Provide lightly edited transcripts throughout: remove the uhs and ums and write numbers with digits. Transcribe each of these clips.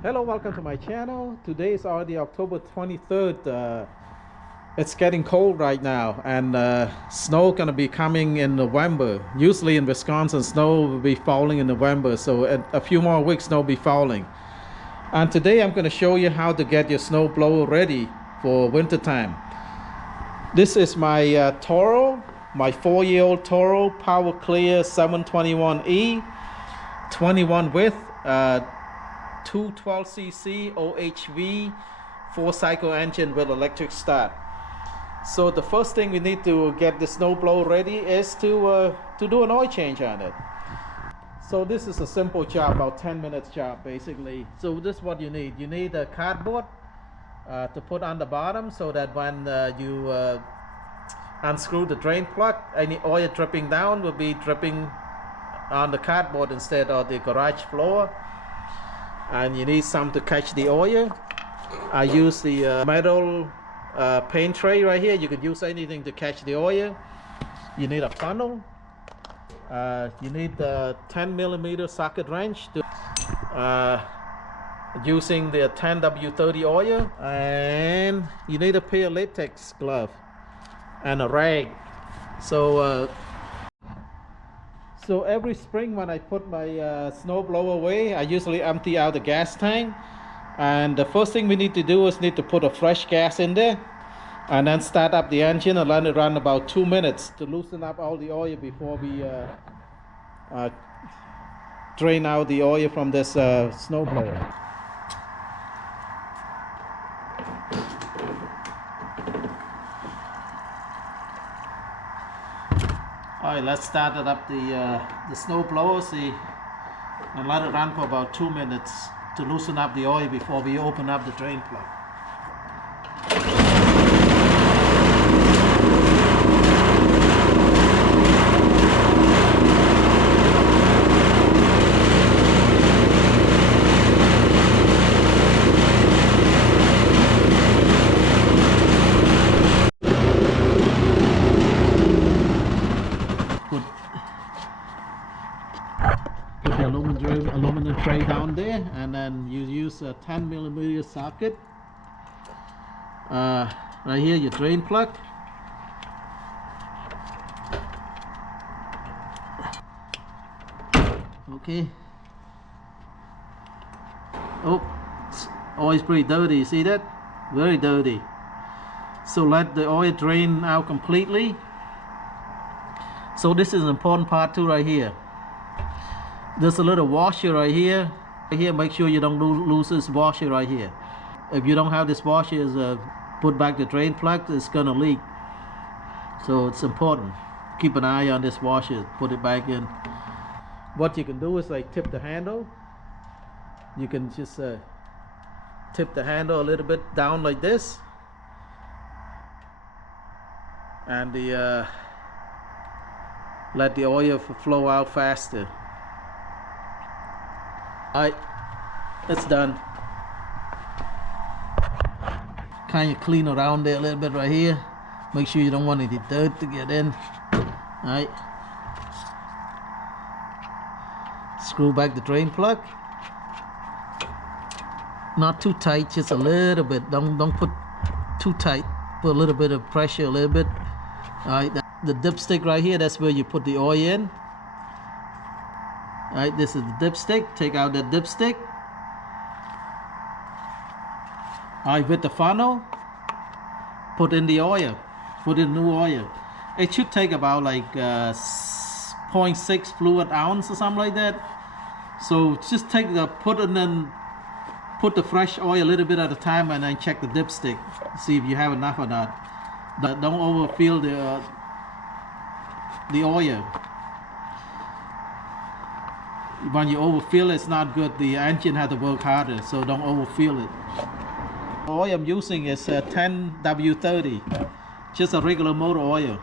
Hello, welcome to my channel. Today is already October 23rd. It's getting cold right now, and snow gonna be coming in November. Usually in Wisconsin, snow will be falling in November, so a few more weeks snow will be falling. And today I'm gonna show you how to get your snow blower ready for winter time. This is my Toro, my 4-year-old Toro Power Clear 721E, 21 width. 212cc OHV 4-cycle engine with electric start. So the first thing we need to get the snowblower ready is to do an oil change on it. So this is a simple job, about 10 minutes job basically. So this is what you need. You need a cardboard to put on the bottom so that when you unscrew the drain plug, any oil dripping down will be dripping on the cardboard instead of the garage floor. And you need some to catch the oil. I use the metal paint tray right here. You could use anything to catch the oil. You need a funnel. You need the 10mm socket wrench to using the 10W30 oil, and you need a pair of latex glove and a rag. So every spring when I put my snowblower away, I usually empty out the gas tank. And the first thing we need to do is need to put a fresh gas in there. And then start up the engine and let it run about 2 minutes to loosen up all the oil before we drain out the oil from this snowblower. Alright, let's start it up the snow blower, see, and let it run for about 2 minutes to loosen up the oil before we open up the drain plug. Put the aluminum tray down there, and then you use a 10mm socket. Right here, your drain plug. Okay. Oh, oil's pretty dirty. You see that? Very dirty. So let the oil drain out completely. So this is an important part too right here. There's a little washer right here. Make sure you don't lose this washer right here. If you don't have this washer, put back the drain plug, it's gonna leak. So it's important. Keep an eye on this washer, put it back in. What you can do is like tip the handle. You can just tip the handle a little bit down like this. And let the oil flow out faster. Alright, it's done. Kind of clean around there a little bit right here. Make sure you don't want any dirt to get in. Alright. Screw back the drain plug. Not too tight, just a little bit. Don't put too tight. Put a little bit of pressure, a little bit. Alright, the dipstick right here, that's where you put the oil in. Alright, this is the dipstick. Take out that dipstick. Alright, with the funnel, put in the oil. Put in new oil. It should take about like 0.6 fluid ounce or something like that. So just put the fresh oil a little bit at a time, and then check the dipstick. See if you have enough or not. Don't overfill the oil. When you overfill, it's not good. The engine has to work harder, so don't overfill it. The oil I'm using is 10W30, just a regular motor oil.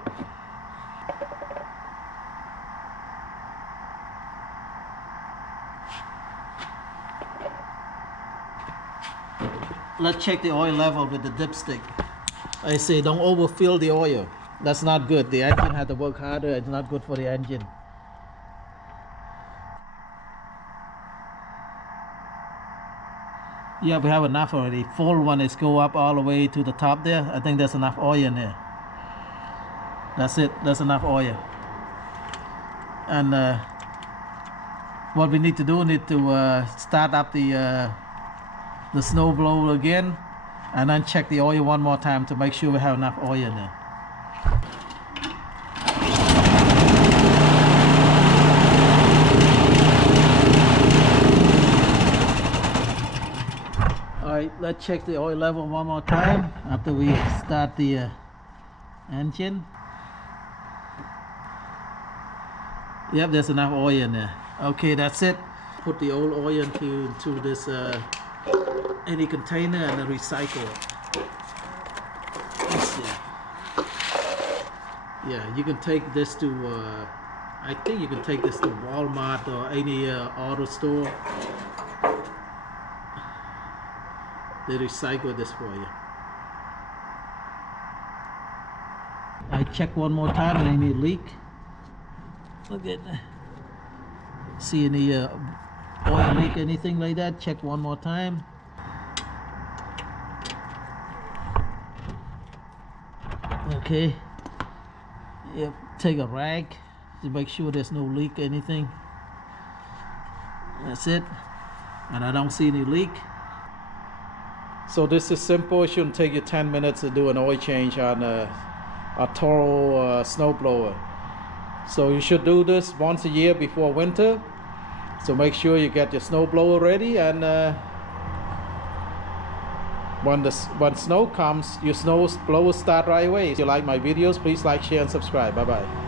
Let's check the oil level with the dipstick. I say don't overfill the oil. That's not good. The engine has to work harder. It's not good for the engine. Yeah, we have enough already. Full one is go up all the way to the top there. I think there's enough oil in there. That's it. That's enough oil. And what we need to do, start up the snowblower again, and then check the oil one more time to make sure we have enough oil in there. Alright, let's check the oil level one more time after we start the engine. Yep, there's enough oil in there. Okay, that's it. Put the old oil into this any container and then recycle it. Let's see. Yeah, you can take this to I think you can take this to Walmart or any auto store. They recycle this for you. I check one more time and any leak. Look at that. See any oil leak, anything like that? Check one more time. Okay. Yep. Take a rag to make sure there's no leak, anything. That's it. And I don't see any leak. So this is simple. It shouldn't take you 10 minutes to do an oil change on a Toro Snowblower. So you should do this once a year before winter. So make sure you get your snowblower ready, and when snow comes, your snowblower start right away. If you like my videos, please like, share, and subscribe. Bye bye.